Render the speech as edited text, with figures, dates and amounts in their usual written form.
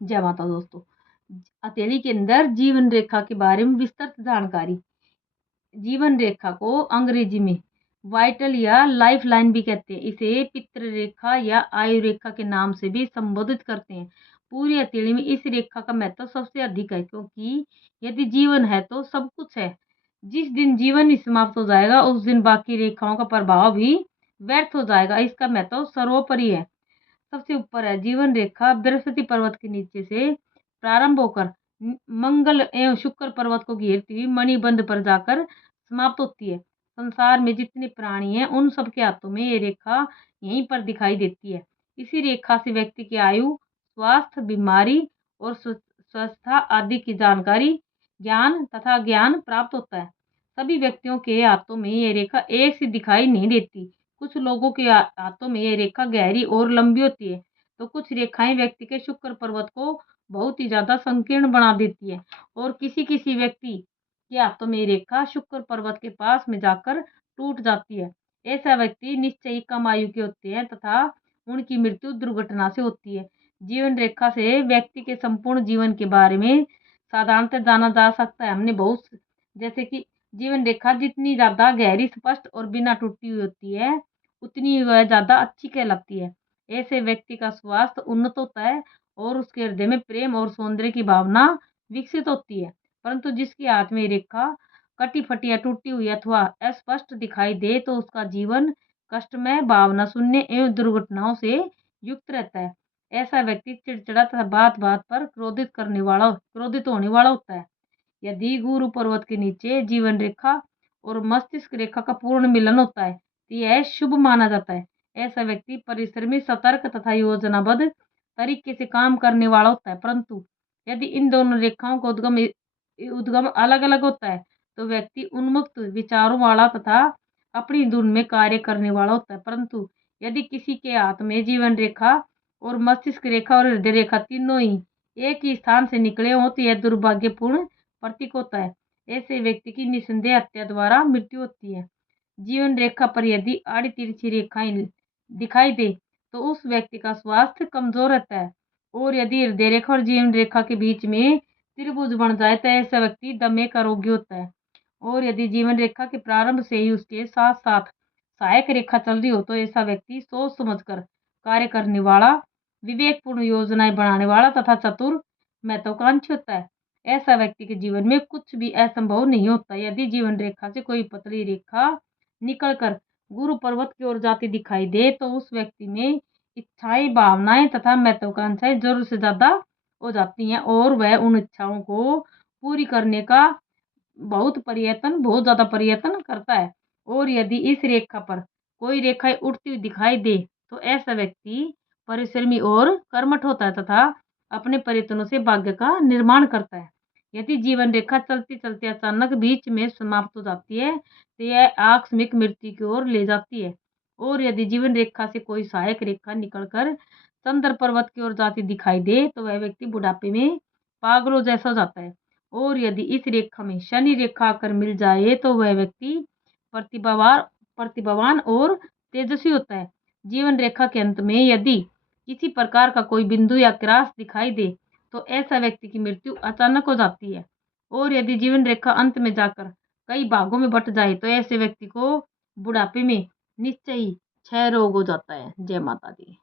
जय माता दोस्तों। हथेली के अंदर जीवन रेखा के बारे में विस्तृत जानकारी। जीवन रेखा को अंग्रेजी में वाइटल या लाइफ लाइन भी कहते हैं। इसे पितृ रेखा या आयु रेखा के नाम से भी संबोधित करते हैं। पूरी हथेली में इस रेखा का महत्व सबसे अधिक है, क्योंकि यदि जीवन है तो सब कुछ है। जिस दिन जीवन ही समाप्त हो जाएगा उस दिन बाकी रेखाओं का प्रभाव भी व्यर्थ हो जाएगा। इसका महत्व सर्वोपरि है। सबसे ऊपर है जीवन रेखा, बृहस्पति पर्वत के नीचे से प्रारंभ होकर मंगल एवं शुक्र पर्वत को घेरती हुई मणिबंध पर जाकर समाप्त होती है। संसार में जितने प्राणी हैं उन सबके हाथों में ये रेखा यहीं पर दिखाई देती है। इसी रेखा से व्यक्ति की आयु, स्वास्थ्य, बीमारी और स्वस्थता आदि की जानकारी, ज्ञान तथा ज्ञान प्राप्त होता है। सभी व्यक्तियों के हाथों में ये रेखा एक सी दिखाई नहीं देती। कुछ लोगों के हाथों में ये रेखा गहरी और लंबी होती है, तो कुछ रेखाएं व्यक्ति के शुक्र पर्वत को बहुत ही ज्यादा संकीर्ण बना देती है, और किसी किसी व्यक्ति के हाथों में ये रेखा शुक्र पर्वत के पास में जाकर टूट जाती है। ऐसा व्यक्ति निश्चय ही कम आयु के होते हैं तथा उनकी मृत्यु दुर्घटना से होती है। जीवन रेखा से व्यक्ति के संपूर्ण जीवन के बारे में साधारणतः जाना जा सकता है। हमने बहुत जैसे कि जीवन रेखा जितनी ज्यादा गहरी, स्पष्ट और बिना टूटी हुई होती है उतनी वह ज्यादा अच्छी कहलाती है। ऐसे व्यक्ति का स्वास्थ्य उन्नत होता है और उसके हृदय में प्रेम और सौंदर्य की भावना विकसित होती है। परंतु जिसकी हाथ में रेखा कटी फटी या टूटी हुई अथवा अस्पष्ट दिखाई दे तो उसका जीवन कष्टमय, भावना शून्य एवं दुर्घटनाओं से युक्त रहता है। ऐसा व्यक्ति चिड़चिड़ा तथा बात बात पर क्रोधित होने वाला होता है। यदि गुरु पर्वत के नीचे जीवन रेखा और मस्तिष्क रेखा का पूर्ण मिलन होता है तो यह शुभ माना जाता है। ऐसा व्यक्ति परिश्रमी, सतर्क तथा योजनाबद्ध तरीके से काम करने वाला होता है। परंतु यदि इन दोनों रेखाओं का उद्गम अलग अलग होता है तो व्यक्ति उन्मुक्त विचारों वाला तथा अपनी धुन में कार्य करने वाला होता है। परंतु यदि किसी के हाथ में जीवन रेखा और मस्तिष्क रेखा और हृदय रेखा तीनों ही एक ही स्थान से निकले हों तो यह दुर्भाग्यपूर्ण प्रतीक होता है। ऐसे व्यक्ति की निस्संदेह हत्या द्वारा मृत्यु होती है। जीवन रेखा पर यदि आड़ी तिरछी रेखाएं दिखाई दे तो उस व्यक्ति का स्वास्थ्य कमजोर रहता है, और यदि हृदय रेखा और जीवन रेखा के बीच में त्रिभुज बन जाए तो ऐसा व्यक्ति दमे का रोगी होता है। और यदि जीवन रेखा के प्रारंभ से ही उसके साथ साथ सहायक रेखा चल रही हो तो ऐसा व्यक्ति सोच समझकर कार्य करने वाला, विवेकपूर्ण योजनाएं बनाने वाला तथा चतुर, महत्वाकांक्षी होता है। ऐसा व्यक्ति के जीवन में कुछ भी असंभव नहीं होता। यदि जीवन रेखा से कोई पतली रेखा निकलकर गुरु पर्वत की ओर जाती दिखाई दे तो उस व्यक्ति में इच्छाएं, भावनाएं तथा महत्वाकांक्षाएं जरूर से ज्यादा हो जाती हैं, और वह उन इच्छाओं को पूरी करने का बहुत ज्यादा प्रयत्न करता है। और यदि इस रेखा पर कोई रेखाएं उठती हुई दिखाई दे तो ऐसा व्यक्ति परिश्रमी और कर्मठ होता है तथा अपने प्रयत्नों से भाग्य का निर्माण करता है। यदि जीवन रेखा चलते चलते अचानक बीच में समाप्त हो जाती है तो यह आकस्मिक मृत्यु की ओर ले जाती है। और यदि जीवन रेखा से कोई सहायक रेखा निकलकर चंद्र पर्वत की ओर जाती दिखाई दे तो वह व्यक्ति बुढ़ापे में पागलों जैसा हो जाता है। और यदि इस रेखा में शनि रेखा आकर मिल जाए तो वह व्यक्ति प्रतिभावान प्रतिभावान और तेजस्वी होता है। जीवन रेखा के अंत में यदि किसी प्रकार का कोई बिंदु या क्रॉस दिखाई दे तो ऐसा व्यक्ति की मृत्यु अचानक हो जाती है। और यदि जीवन रेखा अंत में जाकर कई भागों में बट जाए तो ऐसे व्यक्ति को बुढ़ापे में निश्चय ही क्षय रोग हो जाता है। जय माता दी।